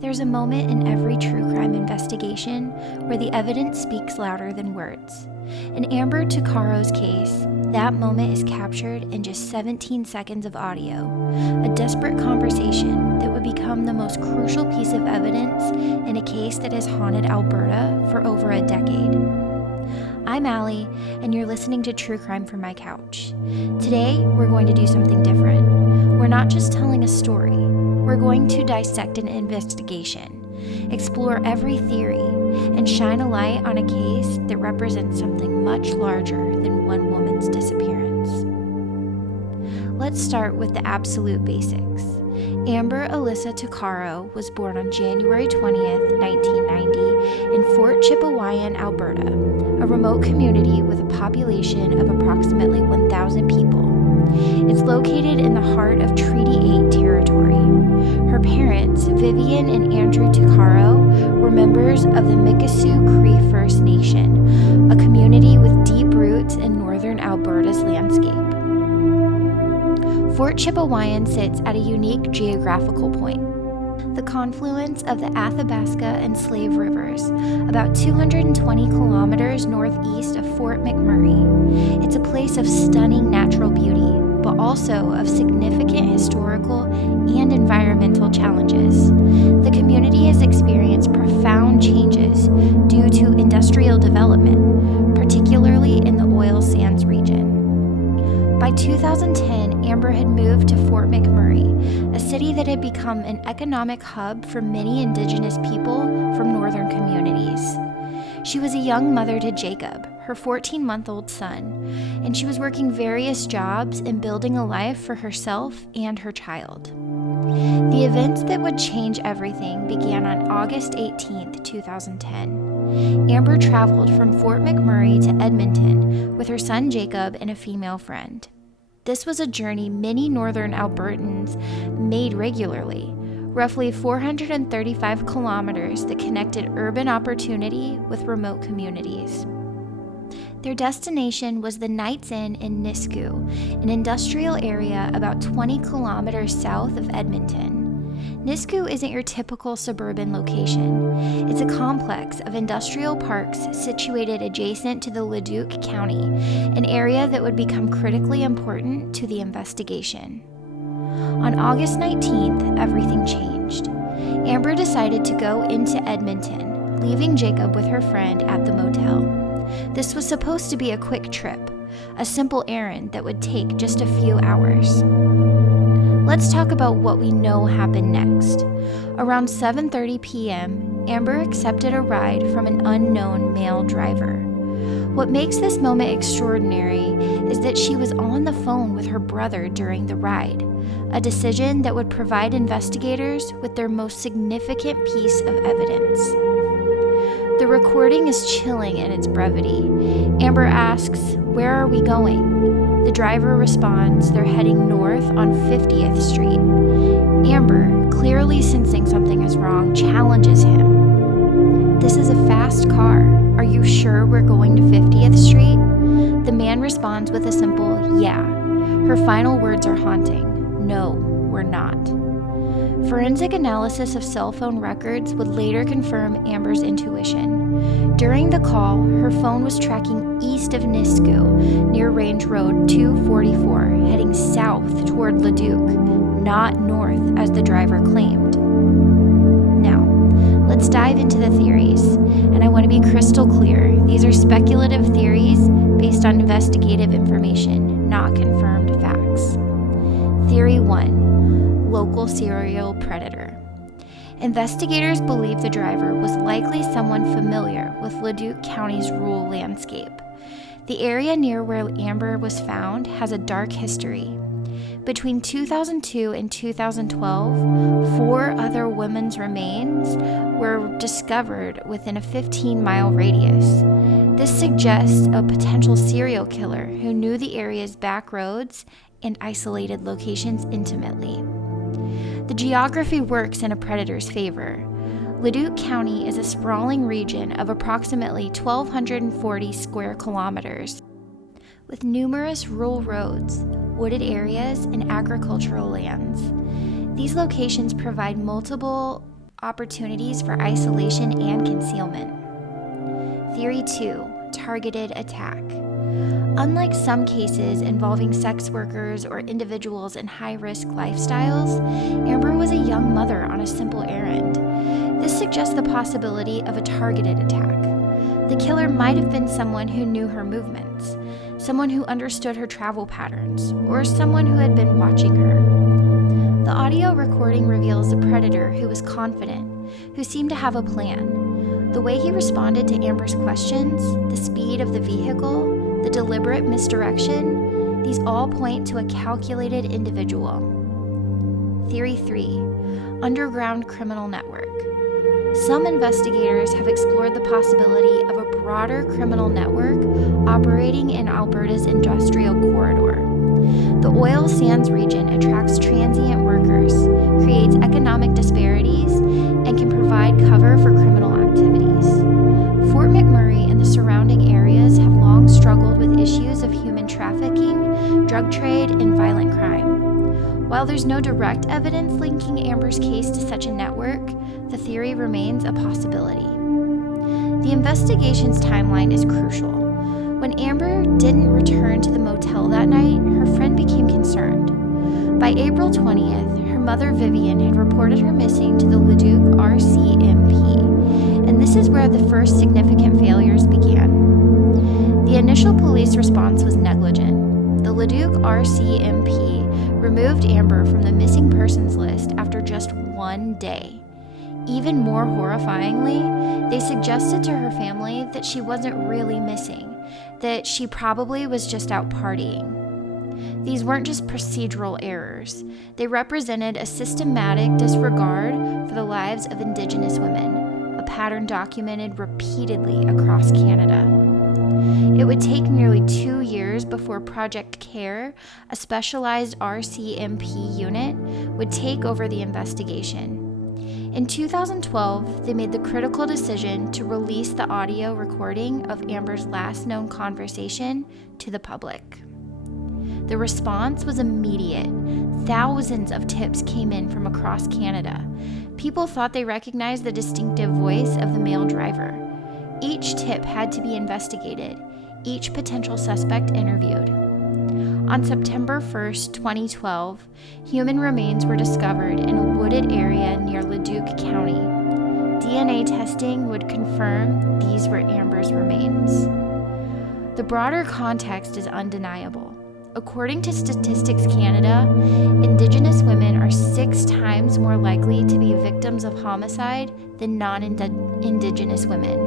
There's a moment in every true crime investigation where the evidence speaks louder than words. In Amber Tuccaro's case, that moment is captured in just 17 seconds of audio, a desperate conversation that would become the most crucial piece of evidence in a case that has haunted Alberta for over a decade. I'm Allie, and you're listening to True Crime from my couch. Today, we're going to do something different. We're not just telling a story. We're going to dissect an investigation, explore every theory, and shine a light on a case that represents something much larger than one woman's disappearance. Let's start with the absolute basics. Amber Alyssa Tuccaro was born on January 20th, 1990 in Fort Chipewyan, Alberta, a remote community with a population of approximately 1,000 people. It's located in the heart of Treaty 8 territory. Her parents, Vivian and Andrew Tuccaro, were members of the Mikisew Cree First Nation, a community with deep roots in northern Alberta's landscape. Fort Chipewyan sits at a unique geographical point, the confluence of the Athabasca and Slave Rivers, about 220 kilometers northeast of Fort McMurray. It's a place of stunning natural beauty, but also of significant historical and environmental challenges. The community has experienced profound changes due to industrial development, particularly in the oil sands region. By 2010, Amber had moved to Fort McMurray, a city that had become an economic hub for many Indigenous people from northern communities. She was a young mother to Jacob, her 14-month-old son, and she was working various jobs and building a life for herself and her child. The events that would change everything began on August 18, 2010. Amber traveled from Fort McMurray to Edmonton with her son Jacob and a female friend. This was a journey many northern Albertans made regularly, roughly 435 kilometers that connected urban opportunity with remote communities. Their destination was the Knights Inn in Nisku, an industrial area about 20 kilometers south of Edmonton. Nisku isn't your typical suburban location. It's a complex of industrial parks situated adjacent to the Leduc County, an area that would become critically important to the investigation. On August 19th, everything changed. Amber decided to go into Edmonton, leaving Jacob with her friend at the motel. This was supposed to be a quick trip, a simple errand that would take just a few hours. Let's talk about what we know happened next. Around 7:30 p.m., Amber accepted a ride from an unknown male driver. What makes this moment extraordinary is that she was on the phone with her brother during the ride, a decision that would provide investigators with their most significant piece of evidence. The recording is chilling in its brevity. Amber asks, "Where are we going?" The driver responds they're heading north on 50th Street. Amber, clearly sensing something is wrong, challenges him. "This is a fast car. Are you sure we're going to 50th Street?" The man responds with a simple, "Yeah." Her final words are haunting. "No, we're not." Forensic analysis of cell phone records would later confirm Amber's intuition. During the call, her phone was tracking east of Nisku, near Range Road 244, heading south toward Leduc, not north as the driver claimed. Now, let's dive into the theories, and I want to be crystal clear. These are speculative theories based on investigative information, not confirmed facts. Theory 1. Local serial predator. Investigators believe the driver was likely someone familiar with Leduc County's rural landscape. The area near where Amber was found has a dark history. Between 2002 and 2012, 4 other women's remains were discovered within a 15-mile radius. This suggests a potential serial killer who knew the area's back roads and isolated locations intimately. The geography works in a predator's favor. Leduc County is a sprawling region of approximately 1,240 square kilometers, with numerous rural roads, wooded areas, and agricultural lands. These locations provide multiple opportunities for isolation and concealment. Theory 2, targeted attack. Unlike some cases involving sex workers or individuals in high-risk lifestyles, Amber was a young mother on a simple errand. This suggests the possibility of a targeted attack. The killer might have been someone who knew her movements, someone who understood her travel patterns, or someone who had been watching her. The audio recording reveals a predator who was confident, who seemed to have a plan. The way he responded to Amber's questions, the speed of the vehicle, the deliberate misdirection, these all point to a calculated individual. Theory 3, underground criminal network. Some investigators have explored the possibility of a broader criminal network operating in Alberta's industrial corridor. The oil sands region attracts transient workers, creates economic disparities, and can provide cover for criminal activities. Fort McMurray and the surrounding areas have long struggled with issues of human trafficking, drug trade, and violent crime. While there's no direct evidence linking Amber's case to such a network, the theory remains a possibility. The investigation's timeline is crucial. When Amber didn't return to the motel that night, her friend became concerned. By April 20th, her mother Vivian had reported her missing to the Leduc RCMP, and this is where the first significant failures began. The initial police response was negligent. The Leduc RCMP removed Amber from the missing persons list after just one day. Even more horrifyingly, they suggested to her family that she wasn't really missing, that she probably was just out partying. These weren't just procedural errors. They represented a systematic disregard for the lives of Indigenous women, a pattern documented repeatedly across Canada. It would take nearly 2 years before Project CARE, a specialized RCMP unit, would take over the investigation. In 2012, they made the critical decision to release the audio recording of Amber's last known conversation to the public. The response was immediate. Thousands of tips came in from across Canada. People thought they recognized the distinctive voice of the male driver. Each tip had to be investigated, each potential suspect interviewed. On September 1st, 2012, human remains were discovered in a wooded area near Leduc County. DNA testing would confirm these were Amber's remains. The broader context is undeniable. According to Statistics Canada, Indigenous women are 6 times more likely to be victims of homicide than non-Indigenous women.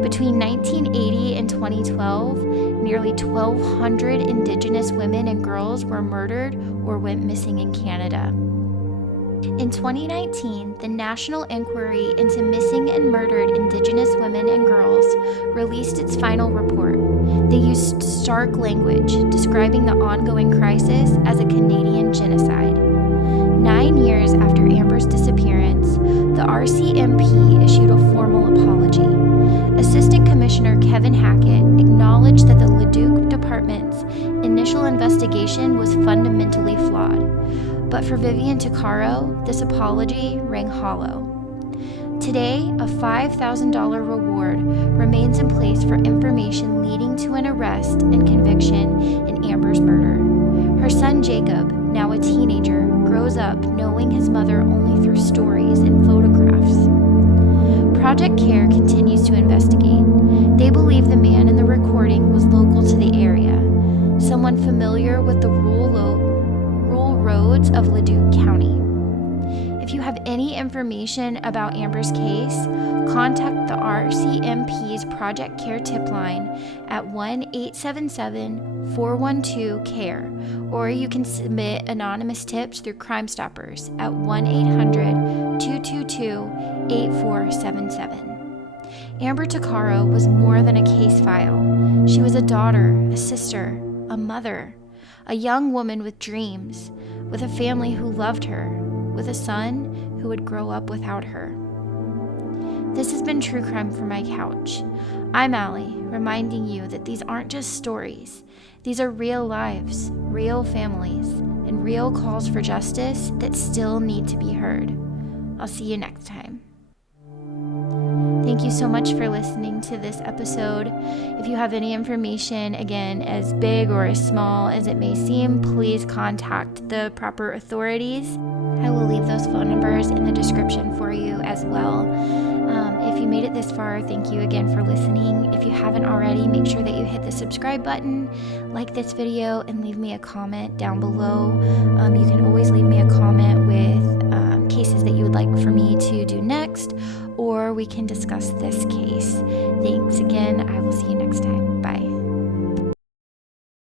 Between 1980 and 2012, nearly 1,200 Indigenous women and girls were murdered or went missing in Canada. In 2019, the National Inquiry into Missing and Murdered Indigenous Women and Girls released its final report. They used stark language describing the ongoing crisis as a Canadian genocide. 9 years after Amber's disappearance, the RCMP issued a formal apology. Assistant Commissioner Kevin Hackett acknowledged that the Leduc Department's initial investigation was fundamentally flawed. But for Vivian Tuccaro, this apology rang hollow. Today, a $5,000 reward remains in place for information leading to an arrest and conviction in Amber's murder. Her son Jacob, now a teenager, grows up knowing his mother only through stories and photographs. Project CARE continues to investigate. They believe the man in the recording was local to the area, someone familiar with the rural roads of Leduc County. If you have any information about Amber's case, contact the RCMP's Project CARE tip line at 1-877-412-CARE, or you can submit anonymous tips through Crime Stoppers at 1-800-222-8477. Amber Tuccaro was more than a case file. She was a daughter, a sister, a mother, a young woman with dreams, with a family who loved her, with a son who would grow up without her. This has been True Crime from My Couch. I'm Allie, reminding you that these aren't just stories. These are real lives, real families, and real calls for justice that still need to be heard. I'll see you next time. Thank you so much for listening to this episode. If you have any information, again, as big or as small as it may seem, please contact the proper authorities. I will leave those phone numbers in the description for you as well. If you made it this far, thank you again for listening. If you haven't already, make sure that you hit the subscribe button, like this video, and leave me a comment down below. You can always leave me a comment with cases that you would like for me to do next, or we can discuss this case. Thanks again. I will see you next time.